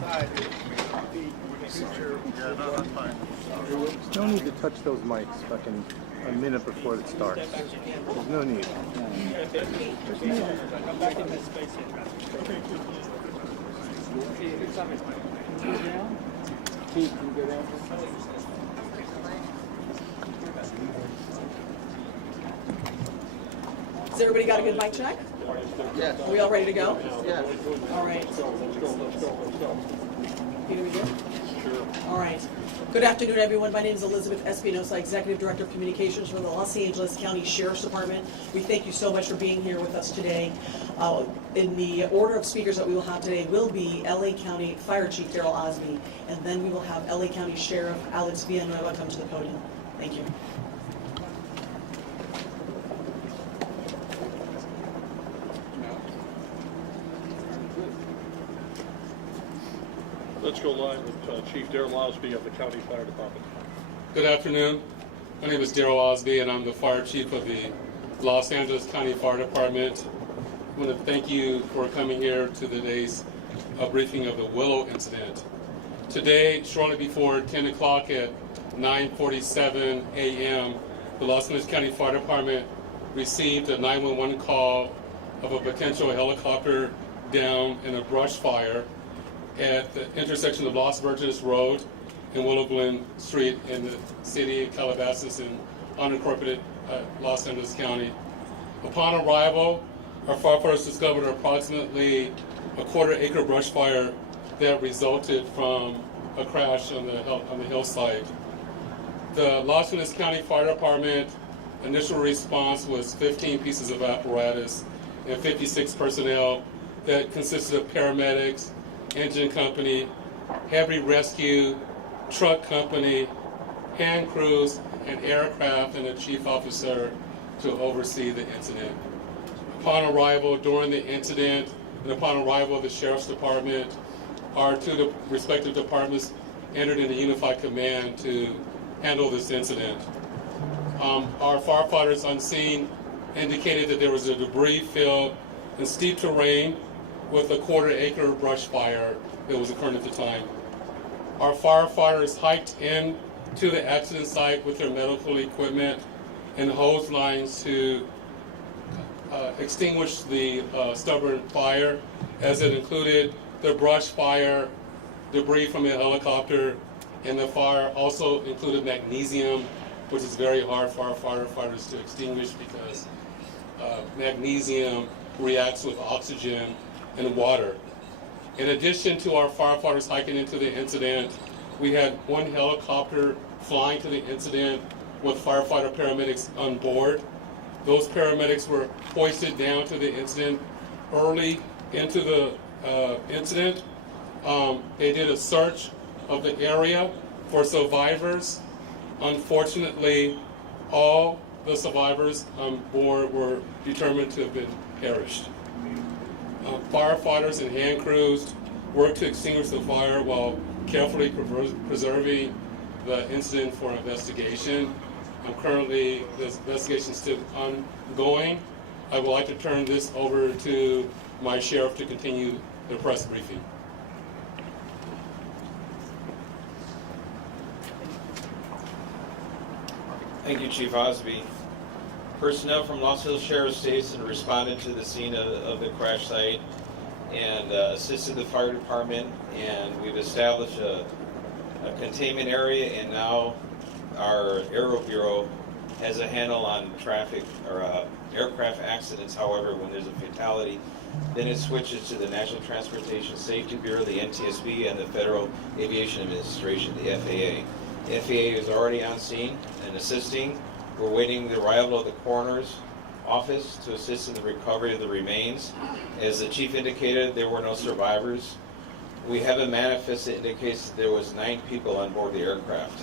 No need to touch those mics fucking a minute before it starts. There's no need. Has everybody got a good mic check? Yes. Are we all ready to go? Yes. All right. Let's go. Peter, we good? Sure. All right. Good afternoon, everyone. My name is Elizabeth Espinosa, Executive Director of Communications for the Los Angeles County Sheriff's Department. We thank you so much for being here with us today. In the order of speakers that we will have today will be LA County Fire Chief Daryl Osby, and then we will have LA County Sheriff Alex Villanueva come to the podium. Thank you. Let's go live with Chief Daryl Osby of the County Fire Department. Good afternoon. My name is Daryl Osby, and I'm the Fire Chief of the Los Angeles County Fire Department. I want to thank you for coming here to today's briefing of the Willow incident. Today, shortly before 10 o'clock at 9:47 a.m., the Los Angeles County Fire Department received a 911 call of a potential helicopter down in a brush fire at the intersection of Los Virgenes Road and Willow Glen Street in the city of Calabasas in unincorporated Los Angeles County. Upon arrival, our firefighters discovered approximately a quarter-acre brush fire that resulted from a crash on the hillside. The Los Angeles County Fire Department initial response was 15 pieces of apparatus and 56 personnel that consisted of paramedics, engine company, heavy rescue, truck company, hand crews, and aircraft, and a chief officer to oversee the incident. Upon arrival during the incident, and upon arrival of the Sheriff's Department, our two respective departments entered into unified command to handle this incident. Our firefighters on scene indicated that there was a debris field and steep terrain with a quarter-acre brush fire that was occurring at the time. Our firefighters hiked in to the accident site with their medical equipment and hose lines to extinguish the stubborn fire, as it included the brush fire, debris from a helicopter, and the fire also included magnesium, which is very hard for our firefighters to extinguish because magnesium reacts with oxygen and water. In addition to our firefighters hiking into the incident, we had one helicopter flying to the incident with firefighter paramedics on board. Those paramedics were hoisted down to the incident early into the incident. They did a search of the area for survivors. Unfortunately, all the survivors on board were determined to have been perished. Firefighters and hand crews worked to extinguish the fire while carefully preserving the incident for investigation. Currently, this investigation is still ongoing. I would like to turn this over to my sheriff to continue the press briefing. Thank you, Chief Osby. Personnel from Los Angeles Sheriff's Station responded to the scene of the crash site and assisted the fire department, and we've established a containment area, and now our Aero Bureau has a handle on traffic or aircraft accidents. However, when there's a fatality, then it switches to the National Transportation Safety Bureau, the NTSB, and the Federal Aviation Administration, the FAA. The FAA is already on scene and assisting. We're waiting the arrival of the coroner's office to assist in the recovery of the remains. As the chief indicated, there were no survivors. We have a manifest that indicates that there was 9 people on board the aircraft,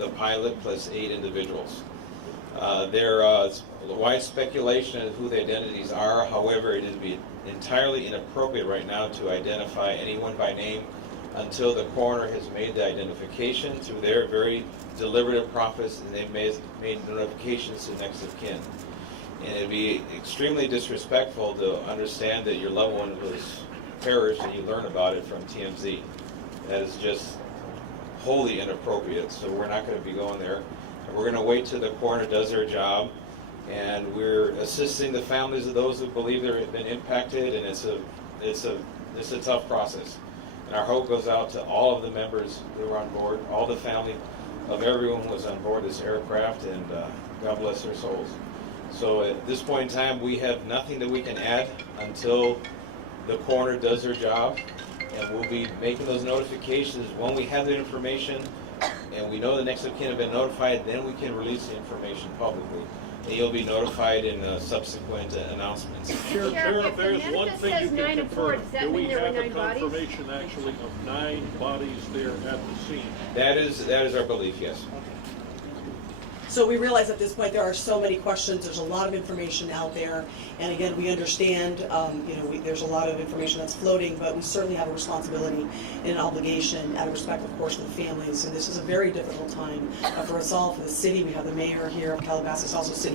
the pilot plus 8 individuals. There is wide speculation of who the identities are. However, it would be entirely inappropriate right now to identify anyone by name until the coroner has made the identification through their very deliberative process, and they've made notifications to next of kin. And it'd be extremely disrespectful to understand that your loved one was parish and you learn about it from TMZ. That is just wholly inappropriate, so we're not going to be going there. We're going to wait till the coroner does their job, and we're assisting the families of those who believe they've been impacted, and it's a tough process. And our hope goes out to all of the members who are on board, all the family of everyone who was on board this aircraft, and God bless their souls. So at this point in time, we have nothing that we can add until the coroner does their job, and we'll be making those notifications when we have the information and we know the next of kin have been notified. Then we can release the information publicly, and you'll be notified in subsequent announcements. Sheriff, there's the one manifest thing you says 9 can and 4. confirm. Does that Do we mean there were have a 9 bodies? confirmation actually of 9 bodies there at the scene? That is our belief, yes. So we realize at this point there are so many questions, there's a lot of information out there, and again, we understand, there's a lot of information that's floating, but we certainly have a responsibility and an obligation out of respect, of course, for the families, and this is a very difficult time for us all, for the city. We have the mayor here of Calabasas, also city.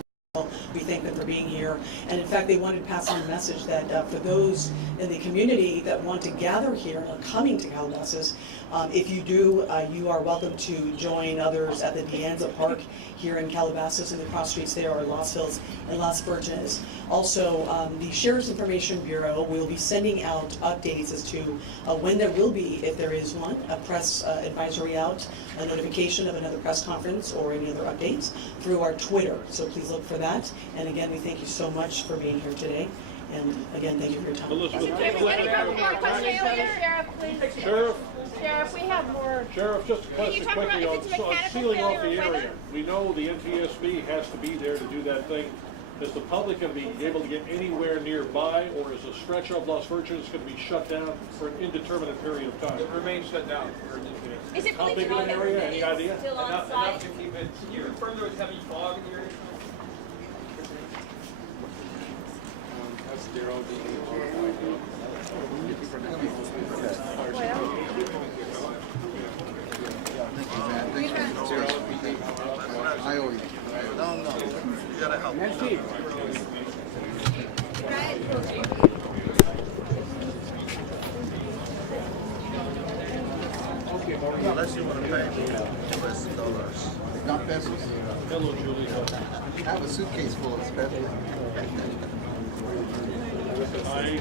We thank them for being here, and in fact, they wanted to pass on a message that for those in the community that want to gather here and are coming to Calabasas, if you do, you are welcome to join others at the Deanza Park here in Calabasas, and the cross streets there are Los Hills and Las Virgenes. Also, the Sheriff's Information Bureau will be sending out updates as to when there will be, if there is one, a press advisory out, a notification of another press conference or any other updates through our Twitter. So please look for that. And again, we thank you so much for being here today. And again, thank you for your time. Elizabeth, Can we get a more questions later? Sheriff, please. Sheriff, Sheriff, we have more. Sheriff, just a Can you question talk about quickly if it's on mechanical sealing off failure the or area. We know the NTSB has to be there to do that thing. Is the public going to be able to get anywhere nearby, or is a stretch of Las Virgenes going to be shut down for an indeterminate period of time? It remains shut down. Is it How really big of an area? Any idea? still on Enough site? to keep it, you confirm there was heavy fog in the area? That's Daryl. I owe you. No, you gotta help. Unless you wanna pay me US dollars. Not pesos? Hello, Julie. I have a suitcase full of pesos. I